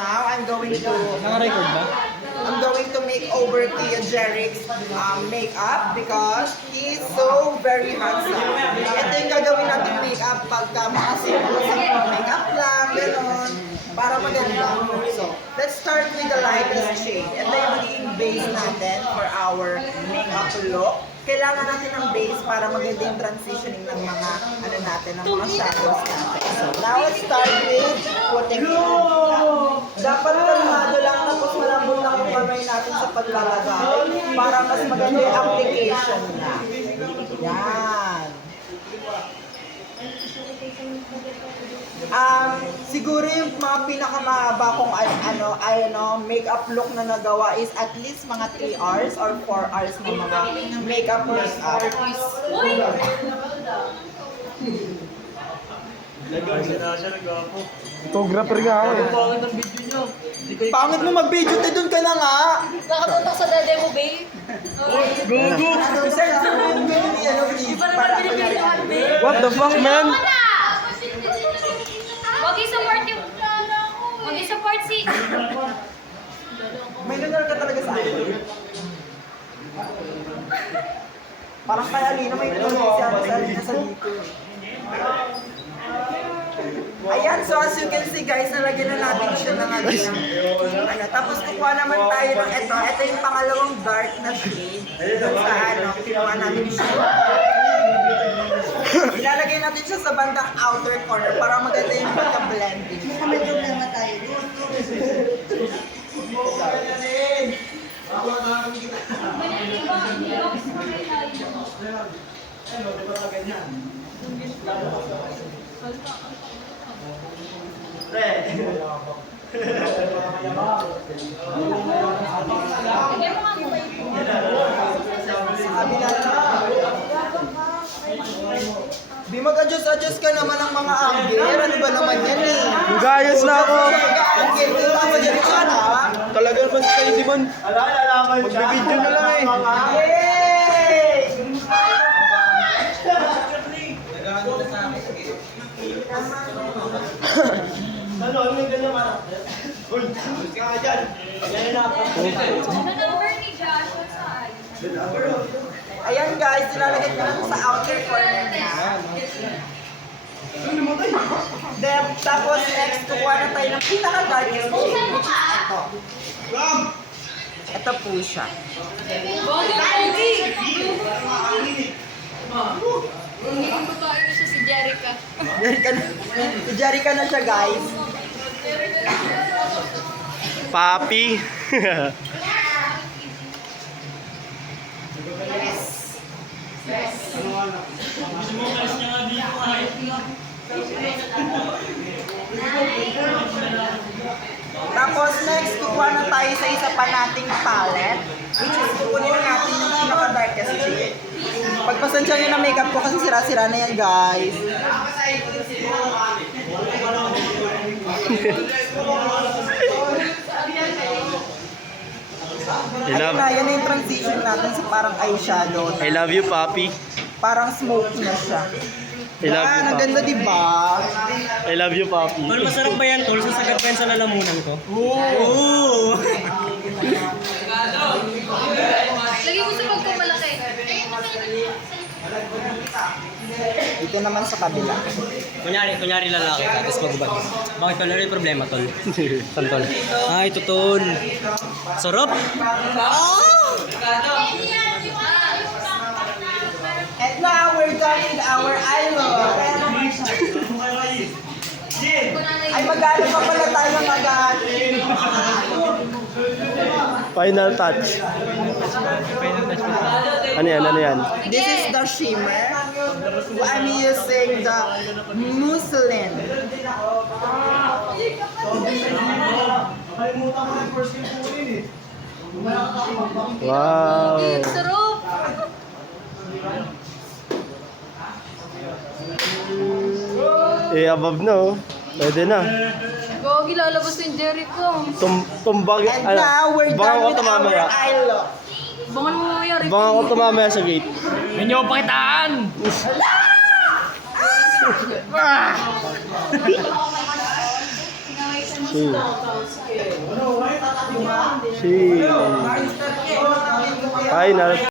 now, I'm going Naka-record ba? to make over Tia Jeric's makeup because he's so very handsome. Ito yung gagawin natin makeup pagka makasimple makeup lang, gano'n, para maganda. So, let's start with the lightest shade. Ito yung magiging base natin for our makeup look. Kailangan natin ng base para maganda yung transitioning ng mga, ano natin, ng mga shadows natin. So, now let's start with putting it. Dapat kalmado lang tapos malambot lang yung kamay natin sa paglalagay para mas maganda yung application niya. Yan. Siguro yung mga pinakamahaba kong makeup look na nagawa is at least mga 3 hours or 4 hours ng mga makeup. Photographer nga ako eh. Pangit ang video nyo. Pangit mo mag-video, te doon ka na nga! Nakatutok sa dede mo, babe. Gogo! What the fuck, man? Wag i-support yung... Wag i-support si... May nangyari ka talaga sa akin. Parang kay Alina may tulog siya sa dito. Ayan, so as you can see guys, nalagyan na natin siya ng ano. Tapos kukuha naman tayo ng ito. Ito yung pangalawang dark na shade. Doon sa ano, kinuha natin siya. Ilalagay natin siya sa bandang outer corner para maganda yung pagka-blending. May problema tayo doon. Di mag-adjust ka naman ng mga angle. Ano ba naman yan eh? Gayos na ako. Angle, kita mo dyan ka na. Talaga naman kayo, di man. Magbibideo na lang eh. Yay! Ano yung ganyan man? Uy, ka nga dyan. Ganyan na ako. Ano number ni Joshua sa ay? Ayan guys, nilalagay ko na ito sa outer corner niya. Then, tapos next, kukuha na tayo ng pinaka-darkest shade, which is ito. Ito po siya. Ang babae ko siya si Jerica. Jerica na siya guys. Papi. Tapos next, kukuha na tayo sa isa pa nating palette, which is kukunin na natin yung pinaka-darkest shade. Pagpasensya nyo na makeup ko kasi sira-sira na yan guys. Ayun na, yan na yung transition natin sa parang eyeshadow. I love you, Papi. Parang smoky na siya. I love you, Yan, ang Papi. ganda diba? I love you, Papi. Tol, masarap ba yan, Tol? Sasagad pa yan sa lalamunan ko. Oo! Lagi mo sa pagkamalaki. Dito naman sa kabila. Kunyari lalaki ka, tapos magubad. Bakit Tol? Ano yung problema, Tol? Saan, Tol? Ay, ito, Tol. Sarap! And now, we're done with our eye look. Ay, mag-ano pa pala tayo Final touch. Ano yan? Ano yan? This is the shimmer. I'm using the muslin. Wow. Sarap! Eh, above na oh. Pwede na. Gogi, lalabas yung Jericho. Tumbag. And now, we're done with our mamaya. eye look. Bangan mo mamaya, Rick. Bangan ko ito mamaya sa gate. Hindi nyo pakitaan! Final.